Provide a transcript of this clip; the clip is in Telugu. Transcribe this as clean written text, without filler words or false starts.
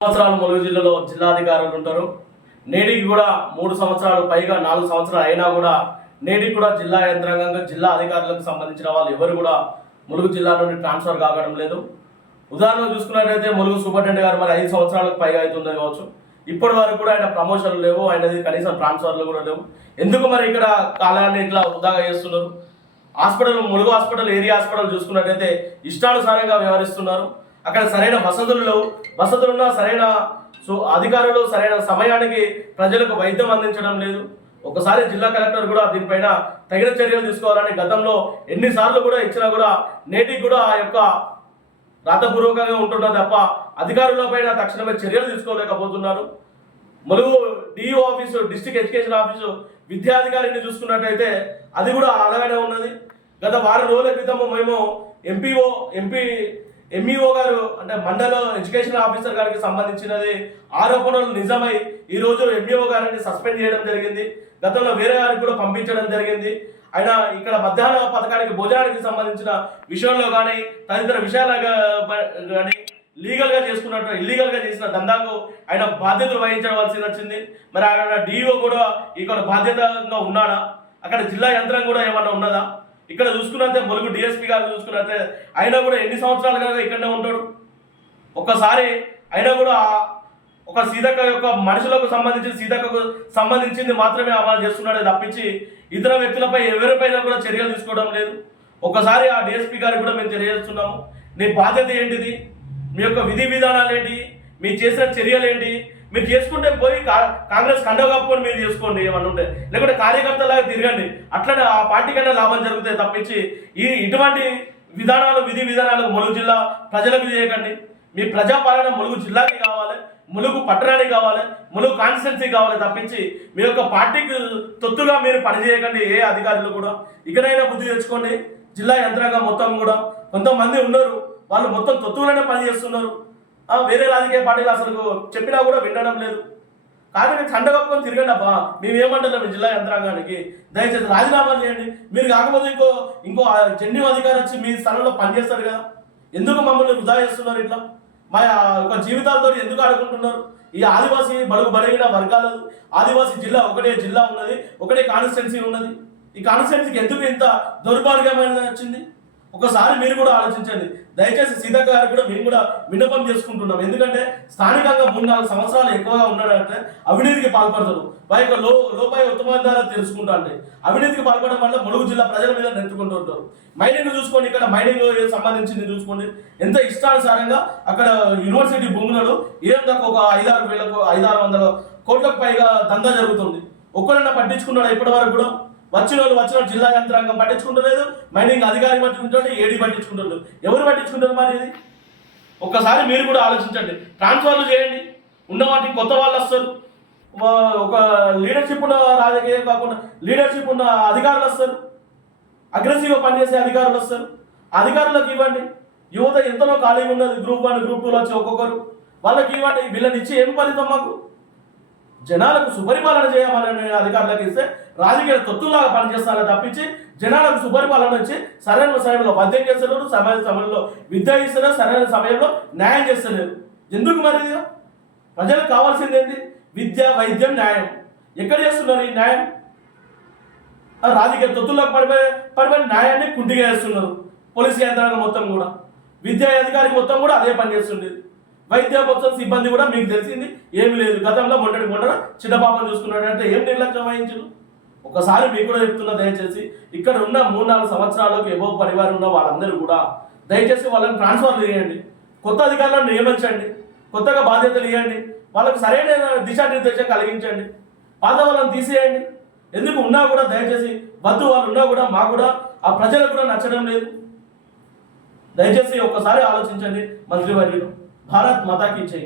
సంవత్సరాలు ములుగు జిల్లాలో జిల్లాధికారులు ఉంటారు. నేటికి కూడా 3 సంవత్సరాలు పైగా 4 సంవత్సరాలు అయినా కూడా నేటికి కూడా జిల్లా యంత్రాంగంగా జిల్లా అధికారులకు సంబంధించిన వాళ్ళు ఎవరు కూడా ములుగు జిల్లా నుండి ట్రాన్స్ఫర్ కావడం లేదు. ఉదాహరణ చూసుకున్నట్లయితే ములుగు సూపరింటెండెంట్ గారు మరి 5 సంవత్సరాలకు పైగా అవుతుంది కావచ్చు. ఇప్పటి వరకు కూడా ఆయన ప్రమోషన్లు లేవు, ఆయనది కనీసం ట్రాన్స్ఫర్లు కూడా లేవు. ఎందుకు మరి ఇక్కడ కాలాన్ని ఇట్లా వృధాగా చేస్తున్నారు? Hospital Mulugu hospital area hospital చూసుకున్నట్లయితే ఇష్టానుసారంగా వ్యవహరిస్తున్నారు. అక్కడ సరైన వసతులు లేవు. వసతులున్నా సరైన అధికారులు సరైన సమయానికి ప్రజలకు వైద్యం అందించడం లేదు. ఒకసారి జిల్లా కలెక్టర్ కూడా దీనిపైన తగిన చర్యలు తీసుకోవాలని గతంలో ఎన్నిసార్లు కూడా ఇచ్చినా కూడా నేటికి కూడా ఆ యొక్క రాతపూర్వకంగా ఉంటున్నా తప్ప అధికారులపైన తక్షణమే చర్యలు తీసుకోలేకపోతున్నారు. Mulugu DEO office, district education office విద్యాధికారిని చూసుకున్నట్టయితే అది కూడా అలాగనే ఉన్నది. గత వారం రోజుల క్రితం మేము ఎంఈఓ గారు అంటే మండల ఎడ్యుకేషన్ ఆఫీసర్ గారికి సంబంధించినది ఆరోపణలు నిజమై ఈరోజు ఎంఈఓ గారిని సస్పెండ్ చేయడం జరిగింది. గతంలో వేరే గారికి కూడా పంపించడం జరిగింది. ఆయన ఇక్కడ మధ్యాహ్న పథకానికి భోజనానికి సంబంధించిన విషయంలో కానీ తదితర విషయాలు కానీ ఇల్లీగల్గా చేసిన దందాకు ఆయన బాధ్యతలు వహించవలసి వచ్చింది. మరి అక్కడ డిఈఓ కూడా ఇక్కడ బాధ్యతగా ఉన్నాడా? అక్కడ జిల్లా యంత్రం కూడా ఏమన్నా ఉన్నదా? ఇక్కడ చూసుకున్నట్టే ములుగు డిఎస్పీ గారు చూసుకున్నట్టే ఆయన కూడా ఎన్ని సంవత్సరాలుగా ఇక్కడనే ఉంటాడు. ఒక్కసారి అయినా కూడా ఒక సీతక్క యొక్క మనుషులకు సీతక్కకు సంబంధించింది మాత్రమే అమలు చేస్తున్నాడే తప్పించి ఇతర వ్యక్తులపై ఎవరిపైనా కూడా చర్యలు తీసుకోవడం లేదు. ఒకసారి ఆ డిఎస్పీ గారికి కూడా మేము తెలియజేస్తున్నాము, నీ బాధ్యత ఏంటిది, మీ యొక్క విధి విధానాలు ఏంటి, మీరు చేసిన చర్యలు ఏంటి, మీరు చేసుకుంటే పోయి కాంగ్రెస్ కండవ కప్పుకొని మీరు చేసుకోండి ఏమన్నా ఉంటే, లేకుంటే కార్యకర్తలాగా తిరగండి. అట్లనే ఆ పార్టీకైనా లాభం జరుగుతాయి తప్పించి ఇటువంటి విధి విధానాలు ములుగు జిల్లా ప్రజలకు చేయకండి. మీ ప్రజాపాలన ములుగు జిల్లాకి కావాలి, ములుగు పట్టణానికి కావాలి, ములుగు కాన్స్టిట్యున్సీ కావాలి తప్పించి మీ యొక్క పార్టీకి తొత్తుగా మీరు పనిచేయకండి. ఏ అధికారులు కూడా ఇకనైనా బుద్ధి తెచ్చుకోండి. జిల్లా యంత్రాంగం మొత్తం కూడా కొంతమంది ఉన్నారు, వాళ్ళు మొత్తం తొత్తులనే పనిచేస్తున్నారు. వేరే రాజకీయ పార్టీలు అసలు చెప్పినా కూడా వినడం లేదు. కానీ చండ కప్పుకొని తిరగండి అబ్బా. మేమేమంటున్నాం మీ జిల్లా యంత్రాంగానికి, దయచేసి రాజీనామా చేయండి. మీరు కాకపోతే ఇంకో జెన్యూ అధికారి వచ్చి మీ స్థలంలో పనిచేస్తారు కదా. ఎందుకు మమ్మల్ని వృధా చేస్తున్నారు? ఇట్లా మా యొక్క జీవితాలతో ఎందుకు ఆడుకుంటున్నారు? ఈ ఆదివాసీ బడుగు బలహీన వర్గాలు ఆదివాసీ జిల్లా ఒకటే జిల్లా ఉన్నది, ఒకటే కాన్స్టిట్యున్సీ ఉన్నది. ఈ కాన్స్టిట్యున్సీకి ఎందుకు ఇంత దౌర్భాగ్యమైన వచ్చింది? ఒకసారి మీరు కూడా ఆలోచించండి. దయచేసి సీతక్క గారు కూడా మేము కూడా విన్నపం చేసుకుంటున్నాం. ఎందుకంటే స్థానికంగా 3-4 సంవత్సరాలు ఎక్కువగా ఉన్నాడంటే అవినీతికి పాల్పడతారు. వారి యొక్క లోపాయ ఉత్తమ ద్వారా తెలుసుకుంటా అంటే అవినీతికి పాల్పడడం వల్ల ములుగు జిల్లా ప్రజల మీద నెత్తుకుంటూ ఉంటారు. మైనింగ్ చూసుకోండి, ఇక్కడ మైనింగ్ సంబంధించింది చూసుకోండి. ఎంత ఇష్టానుసారంగా అక్కడ యూనివర్సిటీ భూములలో ఏం దాకా ఒక 500 కోట్లకు పైగా దందా జరుగుతుంది. ఒక్కరైనా పట్టించుకున్నాడు ఇప్పటి వరకు కూడా? వచ్చిన జిల్లా యంత్రాంగం పట్టించుకుంటలేదు, మైనింగ్ అధికారి పట్టించుకుంటాడు, ఏడీ పట్టించుకుంటాడు. ఎవరు పట్టించుకుంటారు మరి ఇది? ఒక్కసారి మీరు కూడా ఆలోచించండి. ట్రాన్స్ఫర్లు చేయండి, ఉన్న వాటికి కొత్త వాళ్ళు వస్తారు. ఒక లీడర్షిప్ ఉన్న రాజకీయం కాకుండా లీడర్షిప్ ఉన్న అధికారులు వస్తారు, అగ్రెసివ్గా పనిచేసే అధికారులు వస్తారు. అధికారులకు ఇవ్వండి. యువత ఎంతలో ఖాళీగా ఉన్నది, గ్రూప్ 1 గ్రూప్ 2 వచ్చి ఒక్కొక్కరు వాళ్ళకి ఇవ్వండి. వీళ్ళని ఇచ్చి ఏం ఫలితం? మాకు జనాలకు సుపరిపాలన చేయమని అధికారులకు ఇస్తే రాజకీయ తొత్తులాగా పనిచేస్తారని తప్పించి జనాలకు సుపరిపాలన వచ్చి సరైన సమయంలో వైద్యం చేస్తలేరు, సరైన సమయంలో విద్య ఇస్తలేరు, సరైన సమయంలో న్యాయం చేస్తలేరు. ఎందుకు మరి? ప్రజలకు కావాల్సింది ఏంటి? విద్య, వైద్యం, న్యాయం. ఎక్కడ చేస్తున్నారు ఈ న్యాయం? రాజకీయ తొత్తులకు పడిపోయి న్యాయాన్ని కుంటిగా చేస్తున్నారు. పోలీసు యంత్రాంగం మొత్తం కూడా, విద్యా అధికారి మొత్తం కూడా అదే పని చేస్తుండేది. వైద్య మొత్తం సిబ్బంది కూడా మీకు తెలిసింది ఏమి లేదు. గతంలో మొన్న చిన్న పాపను చూసుకున్నాడంటే ఏం నిర్లక్ష్యం వహించు. ఒకసారి మీకు కూడా చెప్తున్నా, దయచేసి ఇక్కడ ఉన్న 3-4 సంవత్సరాలకు ఎబో పరివారం ఉన్న వాళ్ళందరూ కూడా దయచేసి వాళ్ళని ట్రాన్స్ఫర్ చేయండి, కొత్త అధికారులను నియమించండి, కొత్తగా బాధ్యతలు ఇవ్వండి, వాళ్ళకు సరైన దిశానిర్దేశం కలిగించండి, పాత వాళ్ళని తీసేయండి. ఎందుకు ఉన్నా కూడా దయచేసి వద్దు, వాళ్ళు ఉన్నా కూడా మాకు కూడా ఆ ప్రజలకు కూడా నచ్చడం లేదు. దయచేసి ఒక్కసారి ఆలోచించండి మంత్రివర్యులు. భారత్ మాతా కీ జై.